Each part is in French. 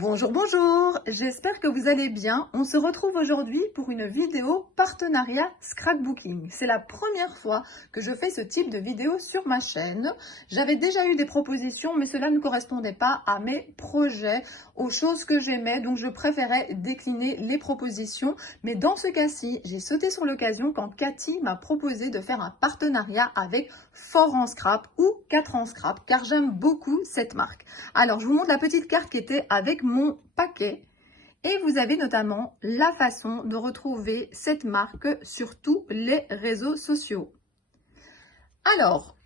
Bonjour, bonjour, j'espère que vous allez bien. On se retrouve aujourd'hui pour une vidéo partenariat scrapbooking. C'est la première fois que je fais ce type de vidéo sur ma chaîne. J'avais déjà eu des propositions, mais cela ne correspondait pas à mes projets, aux choses que j'aimais, donc je préférais décliner les propositions. Mais dans ce cas-ci, j'ai sauté sur l'occasion quand Cathy m'a proposé de faire un partenariat avec Fort en Scrap ou 4 en Scrap, car j'aime beaucoup cette marque. Alors, je vous montre la petite carte qui était avec mon paquet et vous avez notamment la façon de retrouver cette marque sur tous les réseaux sociaux. Alors,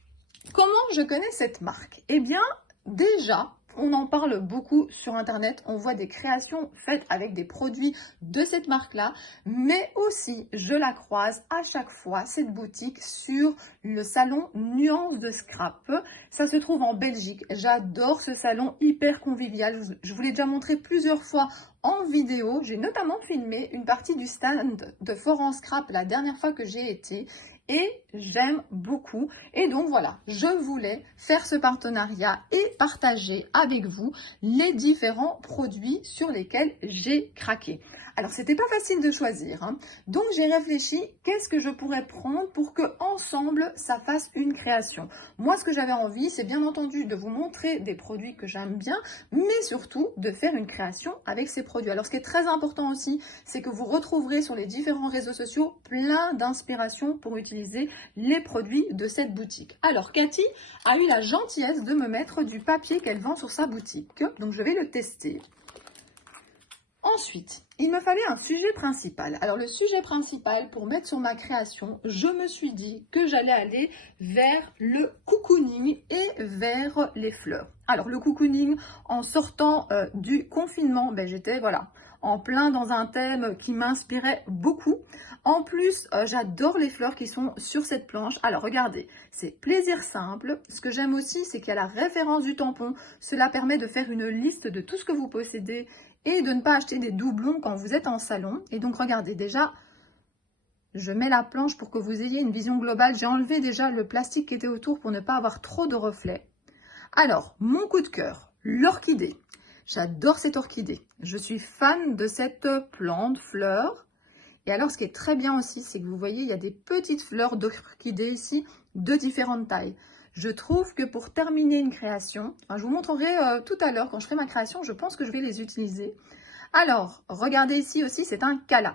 comment je connais cette marque? Eh bien, déjà, on en parle beaucoup sur Internet. On voit des créations faites avec des produits de cette marque-là. Mais aussi, je la croise à chaque fois, cette boutique, sur le salon Nuance de Scrap. Ça se trouve en Belgique. J'adore ce salon hyper convivial. Je vous l'ai déjà montré plusieurs fois en vidéo. J'ai notamment filmé une partie du stand de Fort en Scrap la dernière fois que j'ai été. Et j'aime beaucoup. Et donc voilà, je voulais faire ce partenariat et partager avec vous les différents produits sur lesquels j'ai craqué. Alors, c'était pas facile de choisir, hein. Donc j'ai réfléchi, qu'est-ce que je pourrais prendre pour que ensemble ça fasse une création. Moi, ce que j'avais envie, c'est bien entendu de vous montrer des produits que j'aime bien, mais surtout de faire une création avec ces produits. Alors, ce qui est très important aussi, c'est que vous retrouverez sur les différents réseaux sociaux plein d'inspiration pour utiliser les produits de cette boutique. Alors, Cathy a eu la gentillesse de me mettre du papier qu'elle vend sur sa boutique, donc je vais le tester. Ensuite, il me fallait un sujet principal. Alors, le sujet principal pour mettre sur ma création, je me suis dit que j'allais aller vers le cocooning et vers les fleurs. Alors, le cocooning, en sortant du confinement, j'étais en plein dans un thème qui m'inspirait beaucoup. En plus, j'adore les fleurs qui sont sur cette planche. Alors, regardez, c'est plaisir simple. Ce que j'aime aussi, c'est qu'il y a la référence du tampon. Cela permet de faire une liste de tout ce que vous possédez et de ne pas acheter des doublons quand vous êtes en salon. Et donc, regardez, déjà, je mets la planche pour que vous ayez une vision globale. J'ai enlevé déjà le plastique qui était autour pour ne pas avoir trop de reflets. Alors, mon coup de cœur, l'orchidée. J'adore cette orchidée. Je suis fan de cette plante, fleur. Et alors, ce qui est très bien aussi, c'est que vous voyez, il y a des petites fleurs d'orchidée ici, de différentes tailles. Je trouve que pour terminer une création, je vous montrerai tout à l'heure, quand je ferai ma création, je pense que je vais les utiliser. Alors, regardez ici aussi, c'est un cala.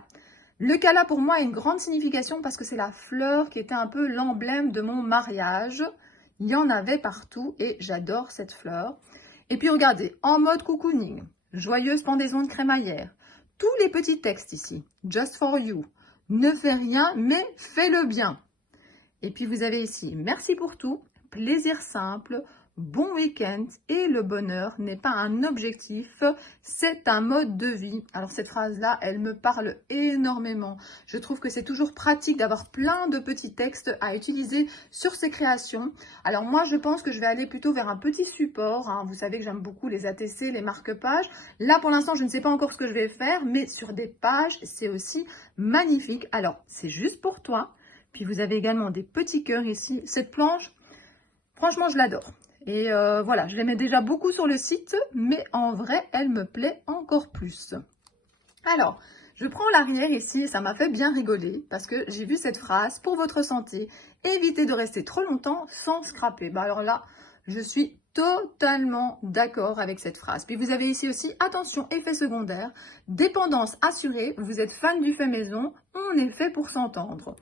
Le cala, pour moi, a une grande signification parce que c'est la fleur qui était un peu l'emblème de mon mariage. Il y en avait partout et j'adore cette fleur. Et puis, regardez, en mode cocooning, joyeuse pendaison de crémaillère. Tous les petits textes ici, just for you, ne fais rien, mais fais-le bien. Et puis, vous avez ici, merci pour tout, plaisir simple, bon week-end et le bonheur n'est pas un objectif, c'est un mode de vie. Alors cette phrase-là, elle me parle énormément. Je trouve que c'est toujours pratique d'avoir plein de petits textes à utiliser sur ces créations. Alors moi, je pense que je vais aller plutôt vers un petit support, hein. Vous savez que j'aime beaucoup les ATC, les marque-pages. Là, pour l'instant, je ne sais pas encore ce que je vais faire, mais sur des pages, c'est aussi magnifique. Alors, c'est juste pour toi. Puis vous avez également des petits cœurs ici. Cette planche, franchement, je l'adore. Et voilà, je l'aimais déjà beaucoup sur le site, mais en vrai, elle me plaît encore plus. Alors, je prends l'arrière ici, ça m'a fait bien rigoler, parce que j'ai vu cette phrase, pour votre santé, évitez de rester trop longtemps sans scraper. Alors là, je suis totalement d'accord avec cette phrase. Puis vous avez ici aussi, attention, effet secondaire, dépendance assurée, vous êtes fan du fait maison, on est fait pour s'entendre.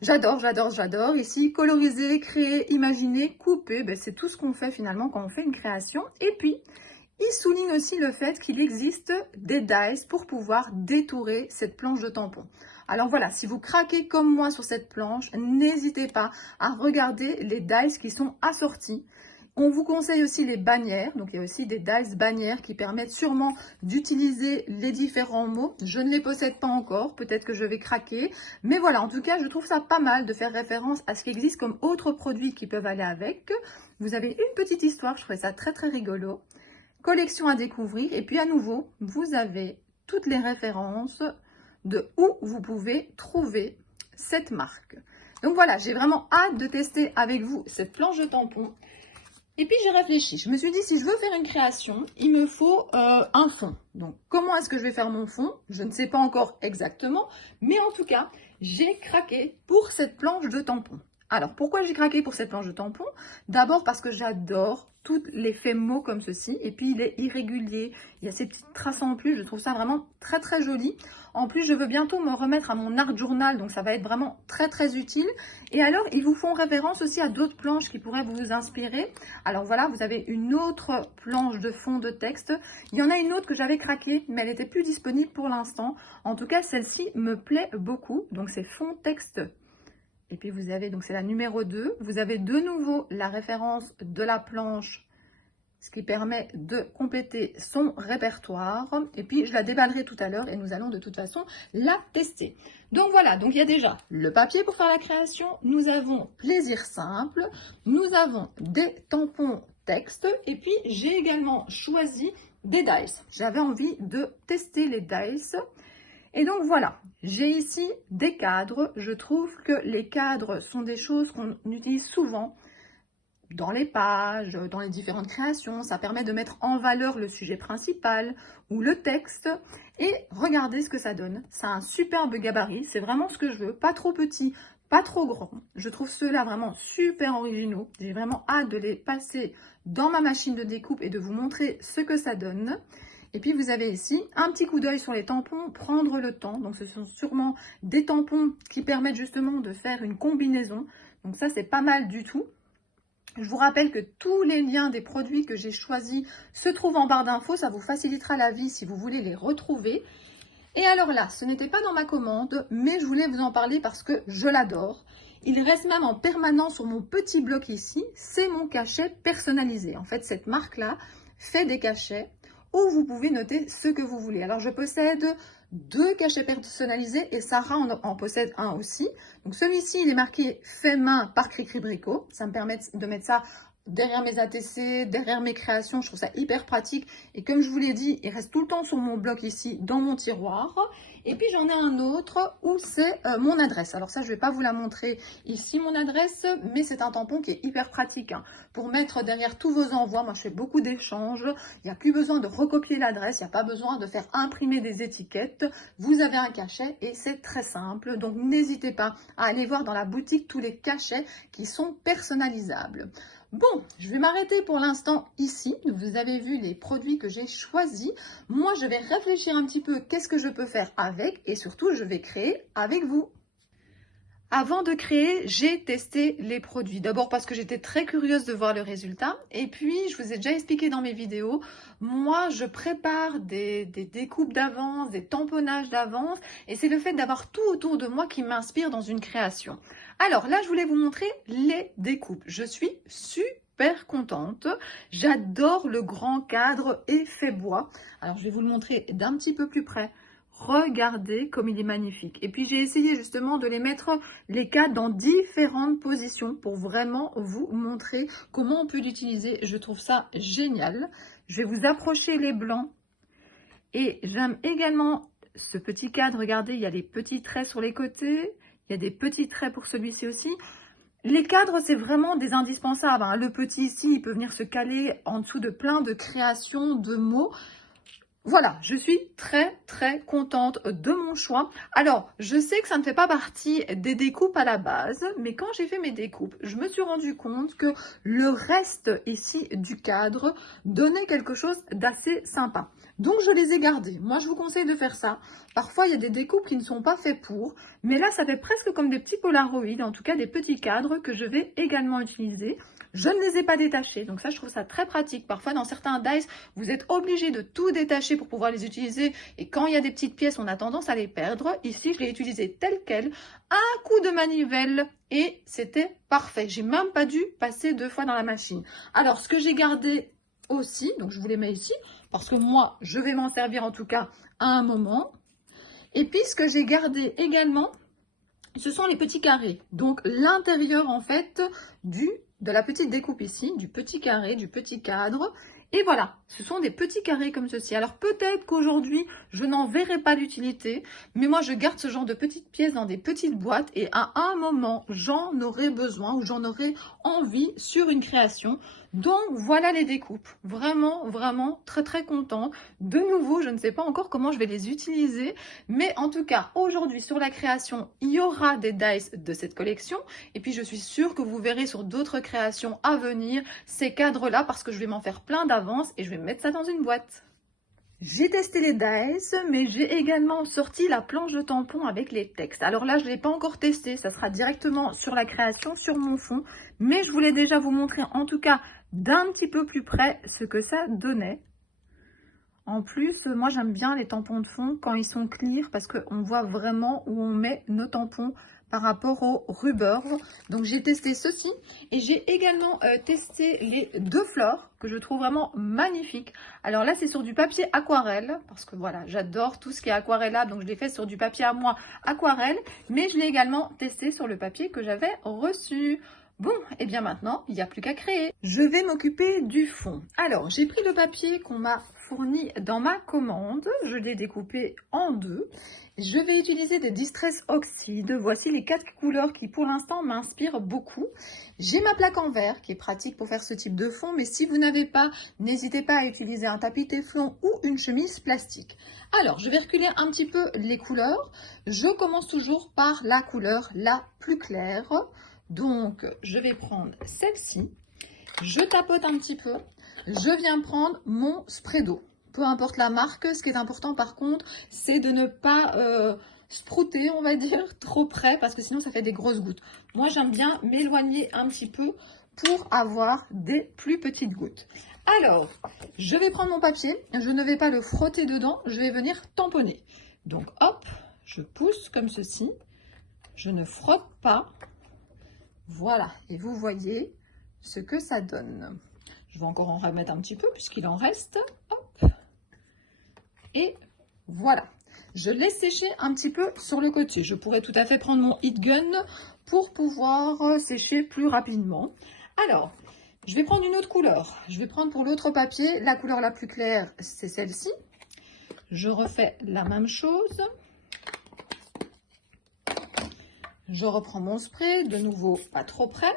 J'adore, j'adore, j'adore. Ici, coloriser, créer, imaginer, couper, c'est tout ce qu'on fait finalement quand on fait une création. Et puis, il souligne aussi le fait qu'il existe des dies pour pouvoir détourer cette planche de tampon. Alors voilà, si vous craquez comme moi sur cette planche, n'hésitez pas à regarder les dies qui sont assortis. On vous conseille aussi les bannières, donc il y a aussi des dies bannières qui permettent sûrement d'utiliser les différents mots. Je ne les possède pas encore, peut-être que je vais craquer, mais voilà, en tout cas, je trouve ça pas mal de faire référence à ce qui existe comme autres produits qui peuvent aller avec. Vous avez une petite histoire, je trouvais ça très très rigolo. Collection à découvrir, et puis à nouveau, vous avez toutes les références de où vous pouvez trouver cette marque. Donc voilà, j'ai vraiment hâte de tester avec vous cette planche de tampon. Et puis j'ai réfléchi, je me suis dit si je veux faire une création, il me faut un fond. Donc comment est-ce que je vais faire mon fond? Je ne sais pas encore exactement, mais en tout cas, j'ai craqué pour cette planche de tampon. Alors pourquoi j'ai craqué pour cette planche de tampon? D'abord parce que j'adore tout l'effet mot comme ceci, et puis il est irrégulier, il y a ces petites traces en plus, je trouve ça vraiment très très joli. En plus, je veux bientôt me remettre à mon art journal, donc ça va être vraiment très très utile. Et alors, ils vous font référence aussi à d'autres planches qui pourraient vous inspirer. Alors voilà, vous avez une autre planche de fond de texte. Il y en a une autre que j'avais craquée, mais elle n'était plus disponible pour l'instant. En tout cas, celle-ci me plaît beaucoup. Donc c'est fond texte. Et puis vous avez, donc c'est la numéro 2. Vous avez de nouveau la référence de la planche, ce qui permet de compléter son répertoire. Et puis, je la déballerai tout à l'heure et nous allons de toute façon la tester. Donc voilà, donc il y a déjà le papier pour faire la création. Nous avons plaisir simple. Nous avons des tampons texte. Et puis, j'ai également choisi des dice. J'avais envie de tester les dice. Et donc voilà, j'ai ici des cadres. Je trouve que les cadres sont des choses qu'on utilise souvent dans les pages, dans les différentes créations. Ça permet de mettre en valeur le sujet principal ou le texte. Et regardez ce que ça donne. C'est un superbe gabarit. C'est vraiment ce que je veux. Pas trop petit, pas trop grand. Je trouve ceux-là vraiment super originaux. J'ai vraiment hâte de les passer dans ma machine de découpe et de vous montrer ce que ça donne. Et puis vous avez ici un petit coup d'œil sur les tampons, prendre le temps. Donc ce sont sûrement des tampons qui permettent justement de faire une combinaison. Donc ça c'est pas mal du tout. Je vous rappelle que tous les liens des produits que j'ai choisis se trouvent en barre d'infos. Ça vous facilitera la vie si vous voulez les retrouver. Et alors là, ce n'était pas dans ma commande, mais je voulais vous en parler parce que je l'adore. Il reste même en permanence sur mon petit bloc ici. C'est mon cachet personnalisé. En fait, cette marque-là fait des cachets où vous pouvez noter ce que vous voulez. Alors, je possède 2 cachets personnalisés et Sarah en possède un aussi. Donc, celui-ci, il est marqué « Fait main par Cricri Bricot ». Ça me permet de mettre ça derrière mes ATC, derrière mes créations. Je trouve ça hyper pratique. Et comme je vous l'ai dit, il reste tout le temps sur mon bloc ici, dans mon tiroir. Et puis, j'en ai un autre où c'est mon adresse. Alors ça, je ne vais pas vous la montrer ici, mon adresse, mais c'est un tampon qui est hyper pratique hein, pour mettre derrière tous vos envois. Moi, je fais beaucoup d'échanges. Il n'y a plus besoin de recopier l'adresse. Il n'y a pas besoin de faire imprimer des étiquettes. Vous avez un cachet et c'est très simple. Donc, n'hésitez pas à aller voir dans la boutique tous les cachets qui sont personnalisables. Bon, je vais m'arrêter pour l'instant ici. Vous avez vu les produits que j'ai choisis. Moi, je vais réfléchir un petit peu qu'est-ce que je peux faire avec et surtout, je vais créer avec vous. Avant de créer, j'ai testé les produits. D'abord parce que j'étais très curieuse de voir le résultat. Et puis, je vous ai déjà expliqué dans mes vidéos, moi, je prépare des découpes d'avance, des tamponnages d'avance. Et c'est le fait d'avoir tout autour de moi qui m'inspire dans une création. Alors là, je voulais vous montrer les découpes. Je suis super contente. J'adore le grand cadre effet bois. Alors, je vais vous le montrer d'un petit peu plus près. Regardez comme il est magnifique. Et puis j'ai essayé justement de les mettre les cadres dans différentes positions pour vraiment vous montrer comment on peut l'utiliser. Je trouve ça génial. Je vais vous approcher les blancs. Et j'aime également ce petit cadre. Regardez, il y a des petits traits sur les côtés. Il y a des petits traits pour celui-ci aussi. Les cadres, c'est vraiment des indispensables. Hein. Le petit ici, il peut venir se caler en dessous de plein de créations de mots. Voilà, je suis très contente de mon choix. Alors, je sais que ça ne fait pas partie des découpes à la base, mais quand j'ai fait mes découpes, je me suis rendu compte que le reste ici du cadre donnait quelque chose d'assez sympa. Donc, je les ai gardés. Moi, je vous conseille de faire ça. Parfois, il y a des découpes qui ne sont pas faites pour, mais là, ça fait presque comme des petits polaroïdes, en tout cas des petits cadres que je vais également utiliser. Je ne les ai pas détachés, donc ça, je trouve ça très pratique. Parfois, dans certains dice, vous êtes obligé de tout détacher pour pouvoir les utiliser. Et quand il y a des petites pièces, on a tendance à les perdre. Ici, je l'ai utilisé tel quel, un coup de manivelle et c'était parfait. J'ai même pas dû passer 2 fois dans la machine. Alors, ce que j'ai gardé aussi, donc je vous les mets ici, parce que moi, je vais m'en servir en tout cas à un moment. Et puis, ce que j'ai gardé également, ce sont les petits carrés. Donc, l'intérieur, en fait, de la petite découpe ici, du petit carré, du petit cadre. Et voilà, ce sont des petits carrés comme ceci. Alors peut-être qu'aujourd'hui, je n'en verrai pas l'utilité, mais moi je garde ce genre de petites pièces dans des petites boîtes et à un moment, j'en aurai besoin ou j'en aurai envie sur une création. Donc voilà les découpes. Vraiment, vraiment très très contente. De nouveau, je ne sais pas encore comment je vais les utiliser, mais en tout cas, aujourd'hui sur la création, il y aura des dice de cette collection. Et puis je suis sûre que vous verrez sur d'autres créations à venir ces cadres-là parce que je vais m'en faire plein d'avance et je vais mettre ça dans une boîte. J'ai testé les dice, mais j'ai également sorti la planche de tampon avec les textes. Alors là, je ne l'ai pas encore testé, ça sera directement sur la création, sur mon fond. Mais je voulais déjà vous montrer, en tout cas, d'un petit peu plus près, ce que ça donnait. En plus, moi j'aime bien les tampons de fond quand ils sont clear parce qu'on voit vraiment où on met nos tampons par rapport au rubber. Donc j'ai testé ceci et j'ai également testé les deux fleurs que je trouve vraiment magnifiques. Alors là c'est sur du papier aquarelle parce que voilà, j'adore tout ce qui est aquarellable, donc je l'ai fait sur du papier à moi aquarelle, mais je l'ai également testé sur le papier que j'avais reçu. Bon, et bien maintenant, il n'y a plus qu'à créer. Je vais m'occuper du fond. Alors, j'ai pris le papier qu'on m'a fourni dans ma commande. Je l'ai découpé en deux. Je vais utiliser des Distress Oxide. Voici les 4 couleurs qui, pour l'instant, m'inspirent beaucoup. J'ai ma plaque en verre qui est pratique pour faire ce type de fond. Mais si vous n'avez pas, n'hésitez pas à utiliser un tapis téflon ou une chemise plastique. Alors, je vais reculer un petit peu les couleurs. Je commence toujours par la couleur la plus claire. Donc, je vais prendre celle-ci, je tapote un petit peu, je viens prendre mon spray d'eau. Peu importe la marque, ce qui est important par contre, c'est de ne pas sprouter, on va dire, trop près, parce que sinon ça fait des grosses gouttes. Moi, j'aime bien m'éloigner un petit peu pour avoir des plus petites gouttes. Alors, je vais prendre mon papier, je ne vais pas le frotter dedans, je vais venir tamponner. Donc, hop, je pousse comme ceci, je ne frotte pas. Voilà, et vous voyez ce que ça donne. Je vais encore en remettre un petit peu puisqu'il en reste. Hop. Et voilà. Je laisse sécher un petit peu sur le côté. Je pourrais tout à fait prendre mon heat gun pour pouvoir sécher plus rapidement. Alors, je vais prendre une autre couleur. Je vais prendre pour l'autre papier, la couleur la plus claire, c'est celle-ci. Je refais la même chose. Je reprends mon spray, de nouveau pas trop près.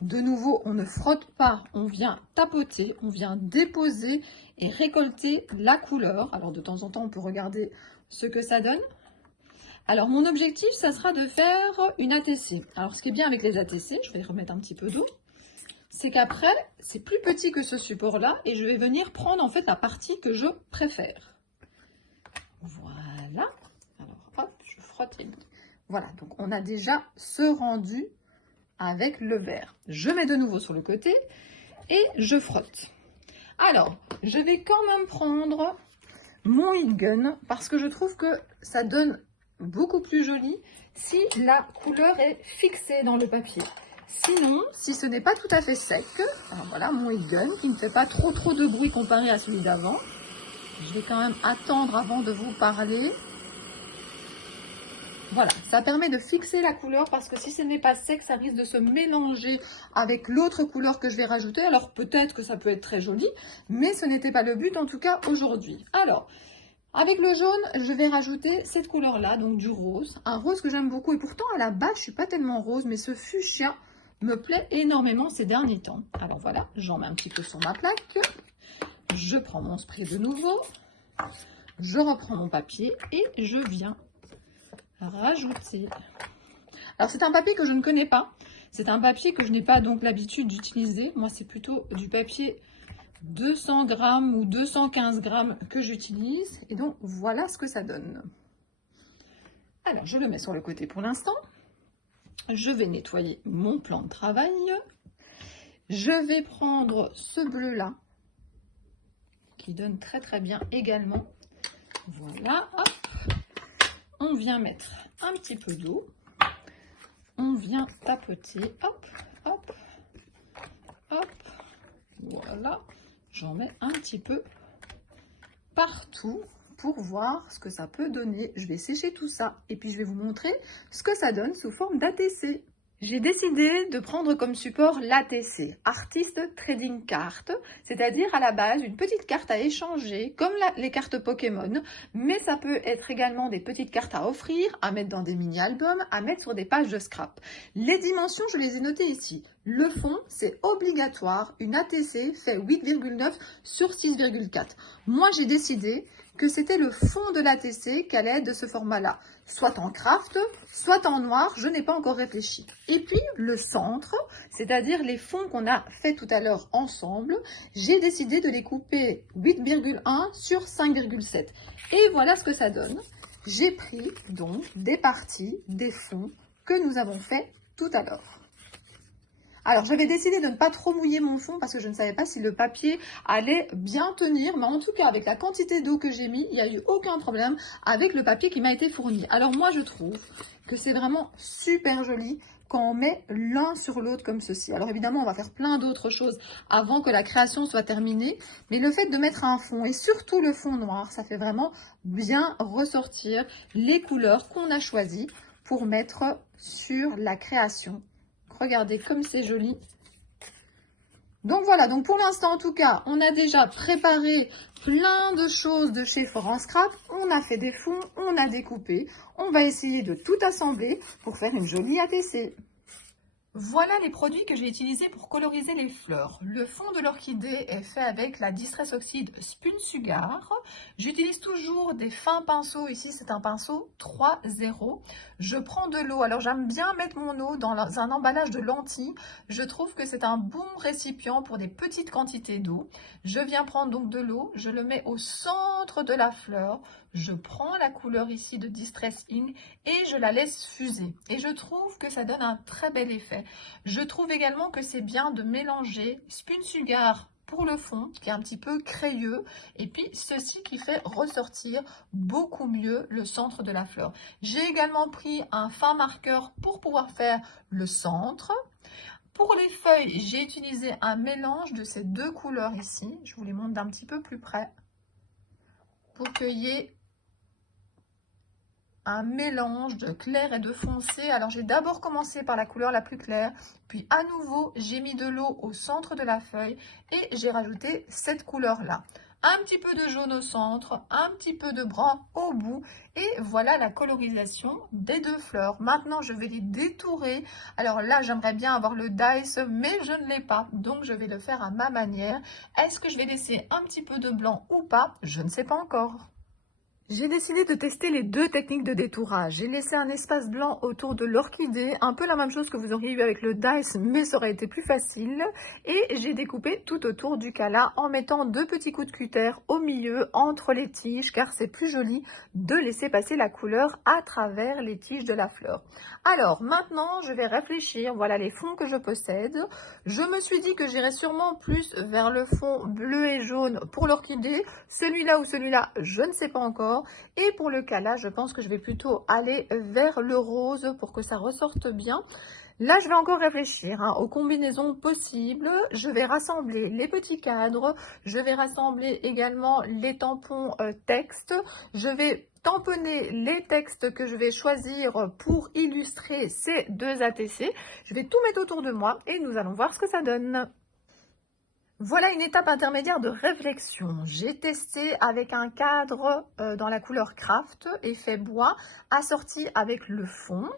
De nouveau, on ne frotte pas, on vient tapoter, on vient déposer et récolter la couleur. Alors de temps en temps, on peut regarder ce que ça donne. Alors mon objectif, ça sera de faire une ATC. Alors ce qui est bien avec les ATC, je vais remettre un petit peu d'eau, c'est qu'après, c'est plus petit que ce support-là et je vais venir prendre en fait la partie que je préfère. Voilà. Alors hop, je frotte. Voilà, donc on a déjà ce rendu avec le verre. Je mets de nouveau sur le côté et je frotte. Alors, je vais quand même prendre mon heat gun parce que je trouve que ça donne beaucoup plus joli si la couleur est fixée dans le papier. Sinon, si ce n'est pas tout à fait sec, alors voilà mon heat gun qui ne fait pas trop de bruit comparé à celui d'avant. Je vais quand même attendre avant de vous parler. Voilà, ça permet de fixer la couleur parce que si ce n'est pas sec, ça risque de se mélanger avec l'autre couleur que je vais rajouter. Alors peut-être que ça peut être très joli, mais ce n'était pas le but en tout cas aujourd'hui. Alors, avec le jaune, je vais rajouter cette couleur-là, donc du rose. Un rose que j'aime beaucoup et pourtant à la base, je ne suis pas tellement rose, mais ce fuchsia me plaît énormément ces derniers temps. Alors voilà, j'en mets un petit peu sur ma plaque. Je prends mon spray de nouveau. Je reprends mon papier et je viens rajouter. Alors c'est un papier que je ne connais pas, c'est un papier que je n'ai pas donc l'habitude d'utiliser. Moi c'est plutôt du papier 200 grammes ou 215 grammes que j'utilise et donc voilà ce que ça donne. Alors je le mets sur le côté pour l'instant. Je vais nettoyer mon plan de travail. Je vais prendre ce bleu là qui donne très bien également. Voilà, hop. On vient mettre un petit peu d'eau, on vient tapoter, hop, hop, hop, voilà, j'en mets un petit peu partout pour voir ce que ça peut donner. Je vais sécher tout ça et puis je vais vous montrer ce que ça donne sous forme d'ATC. J'ai décidé de prendre comme support l'ATC, Artist Trading Card, c'est-à-dire à la base une petite carte à échanger comme les cartes Pokémon, mais ça peut être également des petites cartes à offrir, à mettre dans des mini-albums, à mettre sur des pages de scrap. Les dimensions, je les ai notées ici. Le fond, c'est obligatoire, une ATC fait 8,9 sur 6,4. Moi, j'ai décidé que c'était le fond de l'ATC qui allait être de ce format-là, soit en craft, soit en noir, je n'ai pas encore réfléchi. Et puis le centre, c'est-à-dire les fonds qu'on a fait tout à l'heure ensemble, j'ai décidé de les couper 8,1 sur 5,7. Et voilà ce que ça donne. J'ai pris donc des parties des fonds que nous avons fait tout à l'heure. Alors, j'avais décidé de ne pas trop mouiller mon fond parce que je ne savais pas si le papier allait bien tenir. Mais en tout cas, avec la quantité d'eau que j'ai mis, il n'y a eu aucun problème avec le papier qui m'a été fourni. Alors moi, je trouve que c'est vraiment super joli quand on met l'un sur l'autre comme ceci. Alors évidemment, on va faire plein d'autres choses avant que la création soit terminée. Mais le fait de mettre un fond, et surtout le fond noir, ça fait vraiment bien ressortir les couleurs qu'on a choisies pour mettre sur la création. Regardez comme c'est joli. Donc voilà, donc pour l'instant en tout cas, on a déjà préparé plein de choses de chez For Scrap. On a fait des fonds, on a découpé. On va essayer de tout assembler pour faire une jolie ATC. Voilà les produits que j'ai utilisés pour coloriser les fleurs. Le fond de l'orchidée est fait avec la Distress Oxide Spun Sugar. J'utilise toujours des fins pinceaux. Ici, c'est un pinceau 3.0. Je prends de l'eau. Alors, j'aime bien mettre mon eau dans un emballage de lentilles. Je trouve que c'est un bon récipient pour des petites quantités d'eau. Je viens prendre donc de l'eau. Je le mets au centre de la fleur. Je prends la couleur ici de Distress In et je la laisse fuser. Et je trouve que ça donne un très bel effet. Je trouve également que c'est bien de mélanger Spun Sugar pour le fond, qui est un petit peu crayeux, et puis ceci qui fait ressortir beaucoup mieux le centre de la fleur. J'ai également pris un fin marqueur pour pouvoir faire le centre. Pour les feuilles, j'ai utilisé un mélange de ces deux couleurs ici. Je vous les montre d'un petit peu plus près pour qu'il y ait un mélange de clair et de foncé. Alors j'ai d'abord commencé par la couleur la plus claire, puis à nouveau j'ai mis de l'eau au centre de la feuille et j'ai rajouté cette couleur là. Un petit peu de jaune au centre, un petit peu de brun au bout et voilà la colorisation des deux fleurs. Maintenant je vais les détourer. Alors là j'aimerais bien avoir le dice mais je ne l'ai pas, donc je vais le faire à ma manière. Est-ce que je vais laisser un petit peu de blanc ou pas? Je ne sais pas encore. J'ai décidé de tester les deux techniques de détourage. J'ai laissé un espace blanc autour de l'orchidée, un peu la même chose que vous auriez eu avec le dice, mais ça aurait été plus facile. Et j'ai découpé tout autour du cala en mettant deux petits coups de cutter au milieu, entre les tiges, car c'est plus joli de laisser passer la couleur à travers les tiges de la fleur. Alors maintenant, je vais réfléchir. Voilà les fonds que je possède. Je me suis dit que j'irais sûrement plus vers le fond bleu et jaune pour l'orchidée. Celui-là ou celui-là, je ne sais pas encore. Et pour le cala, je pense que je vais plutôt aller vers le rose pour que ça ressorte bien. Là, je vais encore réfléchir aux combinaisons possibles. Je vais rassembler les petits cadres. Je vais rassembler également les tampons texte. Je vais tamponner les textes que je vais choisir pour illustrer ces deux ATC. Je vais tout mettre autour de moi et nous allons voir ce que ça donne. Voilà une étape intermédiaire de réflexion. J'ai testé avec un cadre dans la couleur Craft, effet bois, assorti avec le fond.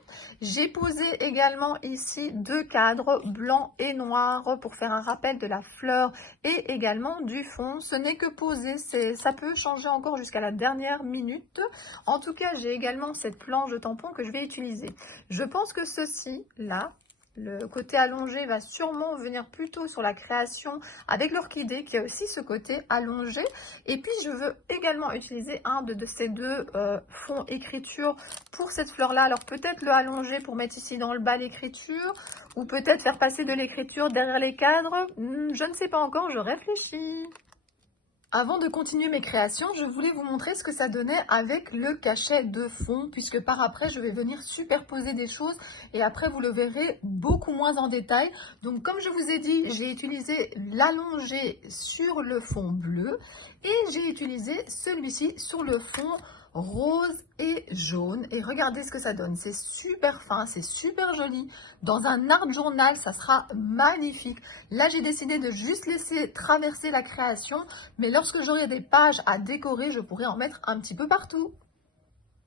J'ai posé également ici deux cadres blanc et noir pour faire un rappel de la fleur et également du fond. Ce n'est que posé, ça peut changer encore jusqu'à la dernière minute. En tout cas, j'ai également cette planche de tampon que je vais utiliser. Je pense que ceci, là, le côté allongé va sûrement venir plutôt sur la création avec l'orchidée qui a aussi ce côté allongé. Et puis je veux également utiliser un de ces deux fonds écriture pour cette fleur là. Alors peut-être le allonger pour mettre ici dans le bas l'écriture ou peut-être faire passer de l'écriture derrière les cadres. Je ne sais pas encore, je réfléchis. Avant de continuer mes créations, je voulais vous montrer ce que ça donnait avec le cachet de fond, puisque par après, je vais venir superposer des choses et après, vous le verrez beaucoup moins en détail. Donc, comme je vous ai dit, j'ai utilisé l'allongé sur le fond bleu et j'ai utilisé celui-ci sur le fond rose et jaune. Et regardez ce que ça donne. C'est super fin, c'est super joli. Dans un art journal, ça sera magnifique. Là, j'ai décidé de juste laisser traverser la création. Mais lorsque j'aurai des pages à décorer, je pourrai en mettre un petit peu partout.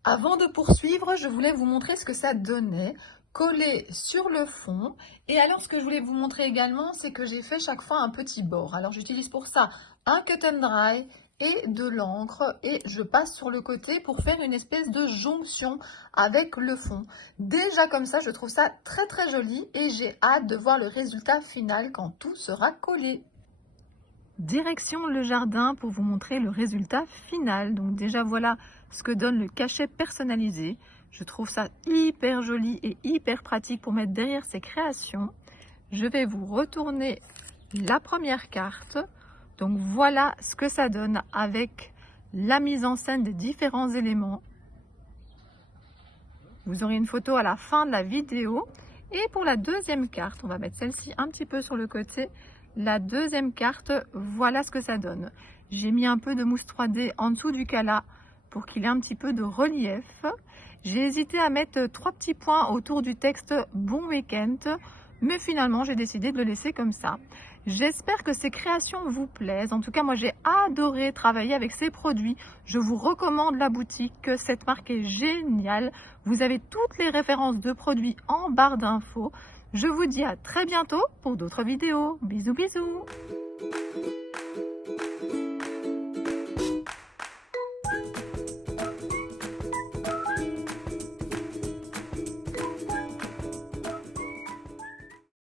Avant de poursuivre, je voulais vous montrer ce que ça donnait collé sur le fond. Et alors, ce que je voulais vous montrer également, c'est que j'ai fait chaque fois un petit bord. Alors, j'utilise pour ça un cut and dry et de l'encre et je passe sur le côté pour faire une espèce de jonction avec le fond. Déjà comme ça, je trouve ça très très joli et j'ai hâte de voir le résultat final quand tout sera collé. Direction le jardin pour vous montrer le résultat final. Donc déjà voilà ce que donne le cachet personnalisé. Je trouve ça hyper joli et hyper pratique pour mettre derrière ces créations. Je vais vous retourner la première carte. Donc voilà ce que ça donne avec la mise en scène des différents éléments. Vous aurez une photo à la fin de la vidéo. Et pour la deuxième carte, on va mettre celle-ci un petit peu sur le côté. La deuxième carte, voilà ce que ça donne. J'ai mis un peu de mousse 3D en dessous du cala pour qu'il ait un petit peu de relief. J'ai hésité à mettre 3 petits points autour du texte « Bon week-end », mais finalement j'ai décidé de le laisser comme ça. J'espère que ces créations vous plaisent. En tout cas, moi j'ai adoré travailler avec ces produits. Je vous recommande la boutique, cette marque est géniale. Vous avez toutes les références de produits en barre d'infos. Je vous dis à très bientôt pour d'autres vidéos. Bisous bisous.